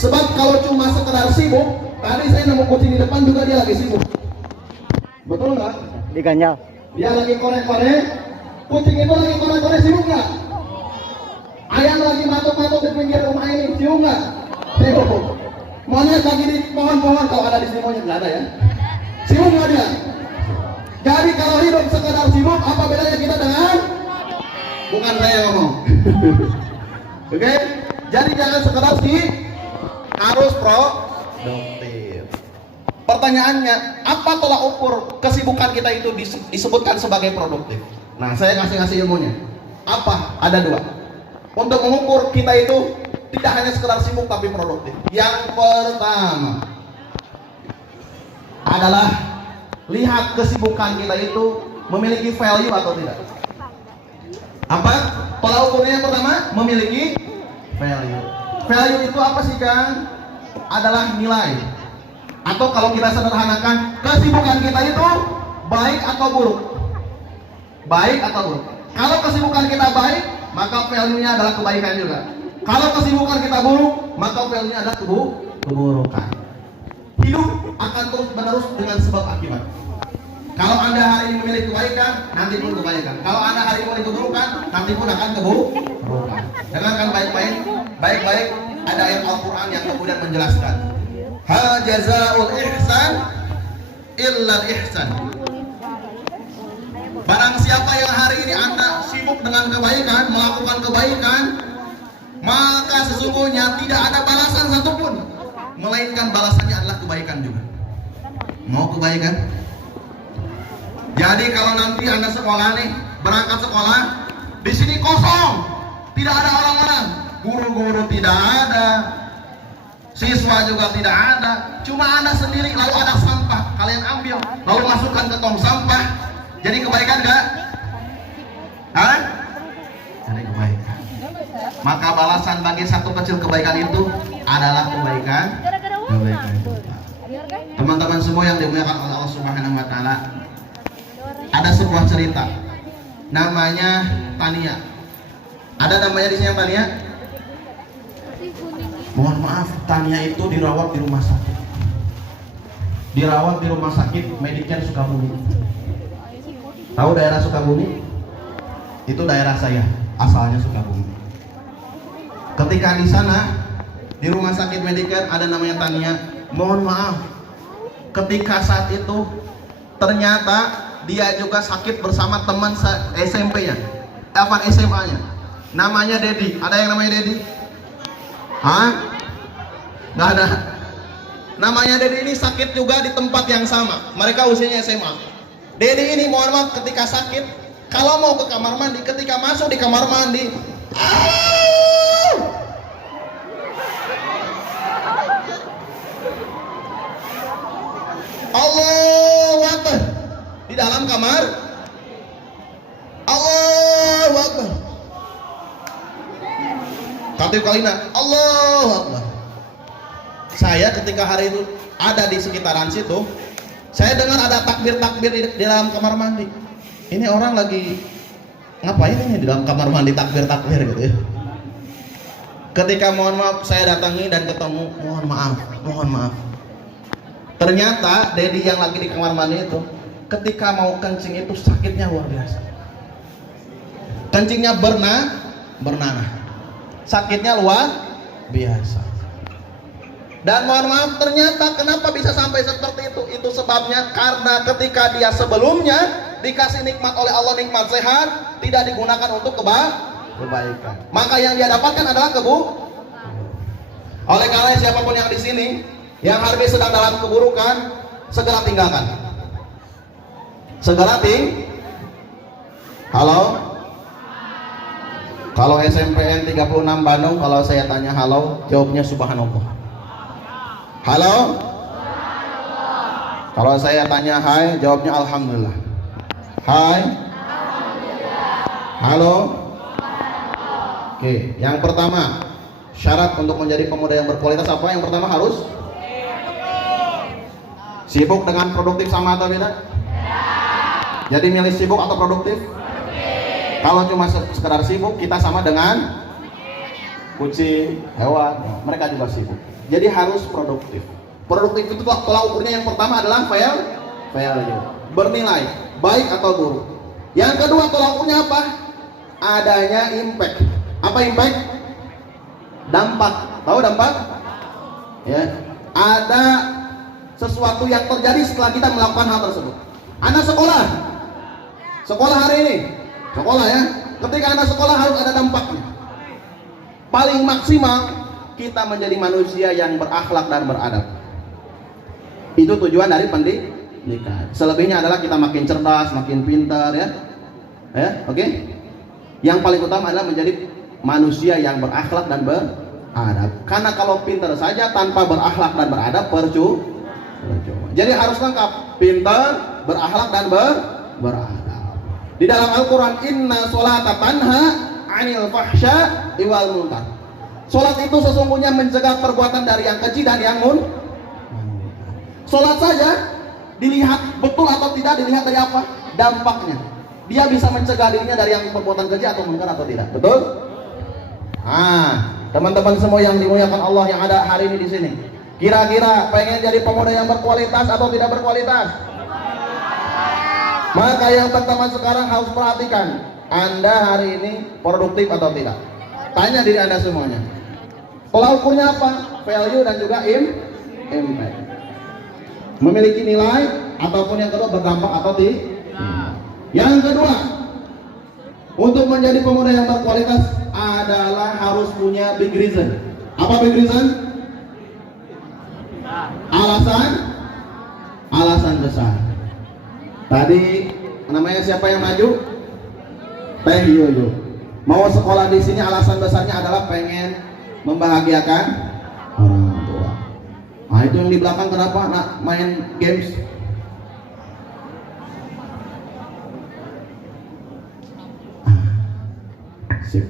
Sebab kalau cuma sekedar sibuk, tadi saya nemu kucing di depan juga dia lagi sibuk. Betul nggak? Diganjal. Dia lagi korek-korek, kucing itu lagi korek-korek, sibuk nggak? Ayam lagi matok-matok di pinggir rumah ini, sibuk nggak? Sibuk. Monyet lagi di pohon-pohon, kalau ada di sini monyet nggak ada ya? Sibuk nggak dia? Jadi kalau hidup sekedar sibuk, apa bedanya kita dengan? Bukan saya yang ngomong. Oke? Jadi jangan sekedar sibuk, harus produktif. Pertanyaannya, apa tolak ukur kesibukan kita itu disebutkan sebagai produktif? Nah, saya kasih ilmunya. Apa? Ada dua. Untuk mengukur kita itu tidak hanya sekedar sibuk tapi produktif. Yang pertama adalah lihat kesibukan kita itu memiliki value atau tidak. Apa? Tolak ukurnya yang pertama, memiliki value. Value itu apa sih, Kang? Adalah nilai. Atau kalau kita sederhanakan, kesibukan kita itu baik atau buruk? Baik atau buruk? Kalau kesibukan kita baik, maka value-nya adalah kebaikan juga. Kalau kesibukan kita buruk, maka value-nya adalah keburukan. Hidup akan terus menerus dengan sebab akibat. Kalau Anda hari ini memilih kebaikan, nanti pun kebaikan. Kalau Anda hari ini memilih keburukan, nanti pun akan keburukan. Dengarkan baik-baik, baik-baik. Ada ayat Al-Quran yang kemudian menjelaskan, hal jazaul ihsan illal ihsan. Barang siapa yang hari ini Anda sibuk dengan kebaikan, melakukan kebaikan, maka sesungguhnya tidak ada balasan satupun, melainkan balasannya adalah kebaikan juga. Mau kebaikan? Jadi kalau nanti Anda sekolah nih, berangkat sekolah, di sini kosong, tidak ada orang-orang, guru-guru tidak ada, siswa juga tidak ada, cuma Anda sendiri, lalu ada sampah, kalian ambil, lalu masukkan ke tong sampah. Jadi kebaikan enggak? Hah? Jadi kebaikan. Maka balasan bagi satu kecil kebaikan itu adalah kebaikan. Teman-teman semua yang dimuliakan oleh Allah Subhanahu wa taala, ada sebuah cerita. Namanya Tania. Ada namanya di sini yang Tania? Mohon maaf, Tania itu dirawat di rumah sakit. Dirawat di rumah sakit Medicare Sukabumi. Tahu daerah Sukabumi? Itu daerah saya, asalnya Sukabumi. Ketika di sana, di rumah sakit Medicare ada namanya Tania. Mohon maaf, ketika saat itu ternyata dia juga sakit bersama teman SMP-nya, SMA-nya. Namanya Dedi. Ada yang namanya Dedi? Hah? Nggak ada. Namanya Dedi ini sakit juga di tempat yang sama. Mereka usianya SMA. Dedi ini mohon maaf ketika sakit, kalau mau ke kamar mandi, ketika masuk di kamar mandi, Allahu Akbar, di dalam kamar, Allahu Akbar, katiuk kalina, Allahu Akbar. Saya ketika hari itu ada di sekitaran situ, saya dengar ada takbir-takbir di dalam kamar mandi. Ini orang lagi ngapain ini di dalam kamar mandi takbir-takbir gitu ya. Ketika mohon maaf saya datangi dan ketemu, mohon maaf. Ternyata Dedi yang lagi di kamar mandi itu, ketika mau kencing itu sakitnya luar biasa. Kencingnya bernanah. Sakitnya luar biasa. Dan mohon maaf, ternyata kenapa bisa sampai seperti itu? Itu sebabnya karena ketika dia sebelumnya dikasih nikmat oleh Allah, nikmat sehat, tidak digunakan untuk kebaikan. Maka yang dia dapatkan adalah Oleh karena siapapun yang di sini yang hari ini sedang dalam keburukan, segera tinggalkan. Halo? Kalau SMPN 36 Bandung, kalau saya tanya halo, jawabnya subhanallah. Halo? Kalau saya tanya hai, jawabnya alhamdulillah. Hai? Halo? Oke, yang pertama, syarat untuk menjadi pemuda yang berkualitas apa? Yang pertama harus sibuk dengan produktif, sama atau beda? Jadi milih sibuk atau produktif? Kalau cuma sekedar sibuk, kita sama dengan kucing, hewan, mereka juga sibuk. Jadi harus produktif. Produktif itu tolak ukurnya yang pertama adalah value, bernilai, baik atau buruk. Yang kedua tolak ukurnya apa? Adanya impact. Apa impact? Dampak. Tahu dampak? Ya. Ada sesuatu yang terjadi setelah kita melakukan hal tersebut. Anak sekolah hari ini, sekolah ya. Ketika anak sekolah harus ada dampaknya. Paling maksimal kita menjadi manusia yang berakhlak dan beradab. Itu tujuan dari pendidikan. Selebihnya adalah kita makin cerdas, makin pintar ya. Oke? Yang paling utama adalah menjadi manusia yang berakhlak dan beradab. Karena kalau pintar saja tanpa berakhlak dan beradab percuma. Jadi harus lengkap, pintar, berakhlak dan beradab. Di dalam Al-Quran, inna sholata tanha anil fahsya wal munkar. Sholat itu sesungguhnya mencegah perbuatan dari yang keji dan yang munkar. Sholat saja dilihat betul atau tidak, dilihat dari apa? Dampaknya. Dia bisa mencegah dirinya dari yang perbuatan keji atau munkar atau tidak. Betul? Teman-teman semua yang dimuliakan Allah yang ada hari ini di sini, kira-kira pengen jadi pemuda yang berkualitas atau tidak berkualitas? Maka yang pertama sekarang harus perhatikan, Anda hari ini produktif atau tidak? Tanya diri Anda semuanya. Tolak ukurnya apa? Value dan juga impact. Memiliki nilai ataupun yang kedua berdampak atau tidak. Yang kedua, untuk menjadi pemuda yang berkualitas adalah harus punya big reason. Apa big reason? Alasan besar. Tadi namanya siapa yang maju? Teh Yoyo. Mau sekolah di sini alasan besarnya adalah pengen membahagiakan orang tua. Itu yang di belakang kenapa nak main games? Sip.